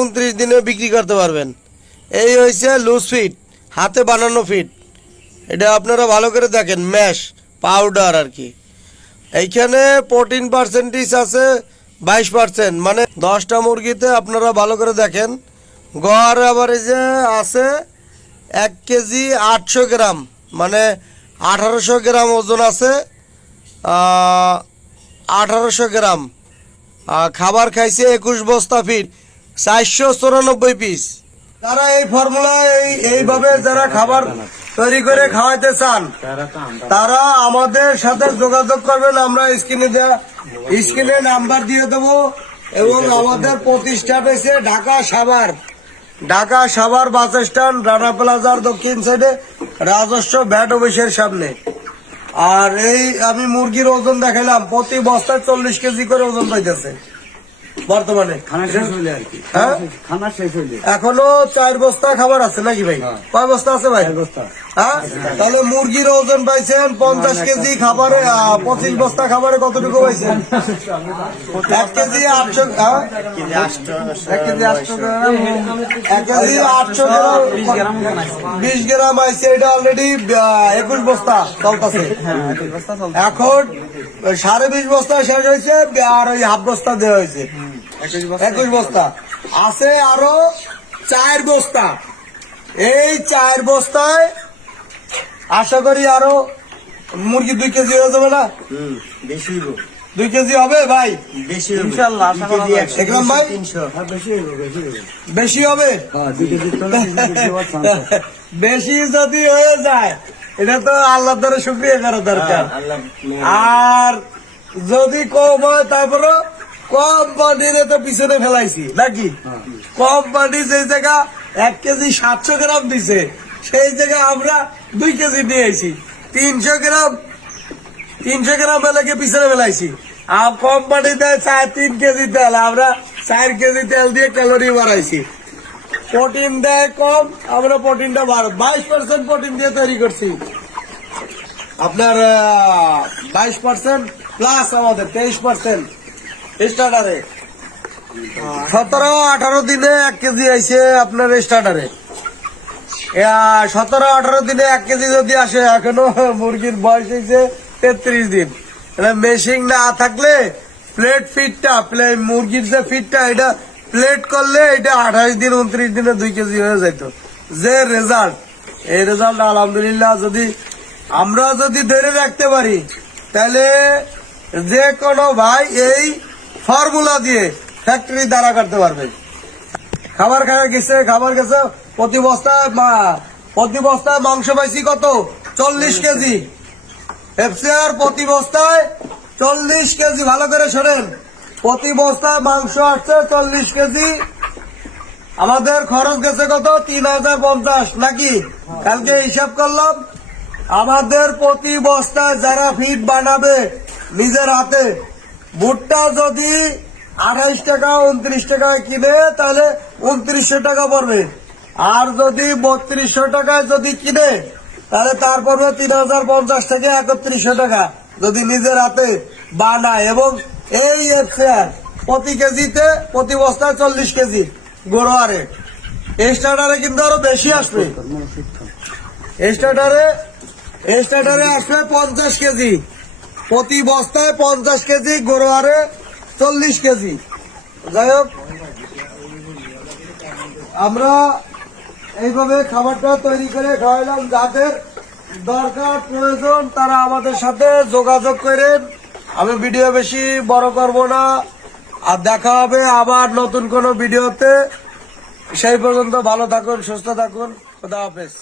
উনত্রিশ দিনে বিক্রি করতে পারবেন। এই হয়েছে লুজ ফিট হাতে বানানো ফিট এটা আপনারা ভালো করে দেখেন ম্যাশ পাউডার আর কি। এইখানে প্রোটিন পার্সেন্টেজ আছে, বাইশ পার্সেন্ট মানে দশটা মুরগিতে আপনারা ভালো করে দেখেন, গড় যে আছে এক কেজি আটশো গ্রাম। মানে আঠারোশো গ্রাম ওজন আছে আঠারোশো গ্রাম। খাবার খাইছে একুশ বস্তা ফিট চারশো চুরানব্বই পিস যারা এই ফর্মুলা এই, এইভাবে যারা খাবার তৈরি করে খাওয়াইতে চান, তারা আমাদের সাথে যোগাযোগ করবেন। আমরা স্ক্রিনে স্ক্রিনে নাম্বার দিয়ে দেবো এবং আমাদের প্রতিষ্ঠান হয়েছে ঢাকা সাভার ঢাকা সাভার বাস স্ট্যান্ড, রানা প্লাজার দক্ষিণ সাইডে রাজস্ব ভ্যাট অফিসের সামনে। আর এই আমি মুরগির ওজন দেখাইলাম, প্রতি বস্তায় চল্লিশ কেজি করে ওজন পাইতেছে। বর্তমানে খানা শেষ হইলে আর কি হ্যাঁ? খানা শেষ হইলে এখনও চার বস্তা খাবার আছে নাকি ভাই হ্যাঁ। কয় বস্তা আছে ভাই বস্তা। হ্যাঁ? তাহলে মুরগির ওজন পাইছেন পঞ্চাশ কেজি খাবারে পঁচিশ বস্তা খাবারে কতটুকু পাইছেন? এক কেজি আটশো হ্যাঁ? এক কেজি এক কেজি আটশো গ্রাম, বিশ গ্রাম আইছে, এটা অলরেডি একুশ বস্তা চলতেছে। এখন সাড়ে বিশ বস্তা শেষ হয়েছে, আর ওই হাফ বস্তা দেওয়া হয়েছে। একুশ বস্তা। আছে আরও চার বস্তা। এই চার বস্তায় আশা করি আরও মুরগি দুই কেজি হয়ে যাবে না? বেশি দুই কেজি হবে ভাই? বেশি ভাই? হ্যাঁ, হবে? হ্যাঁ। বেশি যদি হয়ে যায় এটা তো আল্লাহ দ্বারা শুক্রিয়া করা দরকার। আর যদি কম হয় তারপরে কম পানিরে তো পিছনে ফেলাইছি নাকি? কম পানি যে জায়গা এক কেজি সাতশো গ্রাম দিছে সেই জায়গায় আমরা দুই কেজি নিয়ে আইছি। তিনশো গ্রাম তিনশো গ্রাম এলাকে পিছনে বেলাইছি আর কম দেয় চার, তিন কেজি তেল। আমরা চার কেজি তেল দিয়ে ক্যালোরি বাড়াইছি। প্রোটিন দেয় কম, আমরা প্রোটিনটা বাড় বাইশ পার্সেন্ট প্রোটিন দিয়ে তৈরি করছি। আপনার বাইশ পার্সেন্ট প্লাস আমাদের তেইশ পার্সেন্ট স্টার্টারে সতেরো, আঠারো দিনে এক কেজি আইছে আপনার স্টার্টারে সতেরো, আঠারো দিনে এক কেজি যদি আসে, এখনও মুরগির বয়স হয়েছে তেত্রিশ দিন। মেশিন না থাকলে প্লেট ফিটটা মুরগির যে ফিটটা এটা প্লেট করলে এটা আঠাশ দিন, উনত্রিশ দিনে দুই কেজি হয়ে যেত যে রেজাল্ট এই রেজাল্ট আলহামদুলিল্লাহ যদি আমরা যদি ধরে রাখতে পারি, তাহলে যে কোনো ভাই এই ফর্মুলা দিয়ে ফ্যাক্টরি দ্বারা করতে পারবে। খাবার খাওয়া গেছে, খাবার গেছে, প্রতি বস্তায় মা- প্রতি বস্তায় মাংস পাইছি কত? চল্লিশ কেজি। এফসিআর প্রতি বস্তায় চল্লিশ কেজি, ভালো করে শোনেন। প্রতি বস্তায় মাংস আসছে চল্লিশ কেজি। আমাদের খরচ গেছে কত? তিন হাজার পঞ্চাশ, নাকি? কালকে হিসাব করলাম, আমাদের প্রতি বস্তায় যারা ফিট বানাবে, নিজের হাতে, ভুট্টা যদি আঠাইশ টাকা, উনত্রিশ টাকায় কিনে তাহলে উনত্রিশশো টাকা পড়বে। আর যদি বত্রিশশো টাকায় যদি কিনে, তাহলে তার পড়বে তিন হাজার পঞ্চাশ থেকে একত্রিশশো টাকা। যদি নিজের হাতে বানায় এবং এই এফসিআর প্রতি কেজিতে, প্রতি বস্তায় চল্লিশ কেজি গোড়োয়ারে স্টার্টারে কিন্তু আরও বেশি আসবে। স্টার্টারে স্টার্টারে আসবে পঞ্চাশ কেজি। প্রতি বস্তায় পঞ্চাশ কেজি গোড়োয়ারে চল্লিশ কেজি। যাই হোক, আমরা এইভাবে খাবারটা তৈরি করে খাওয়াইলাম। যাদের দরকার, প্রয়োজন, তারা আমাদের সাথে যোগাযোগ করেন। আমি ভিডিও বেশি বড় করব না। আর দেখা হবে আবার নতুন কোনো ভিডিওতে। সেই পর্যন্ত ভালো থাকুন, সুস্থ থাকুন। খোদা হাফেজ।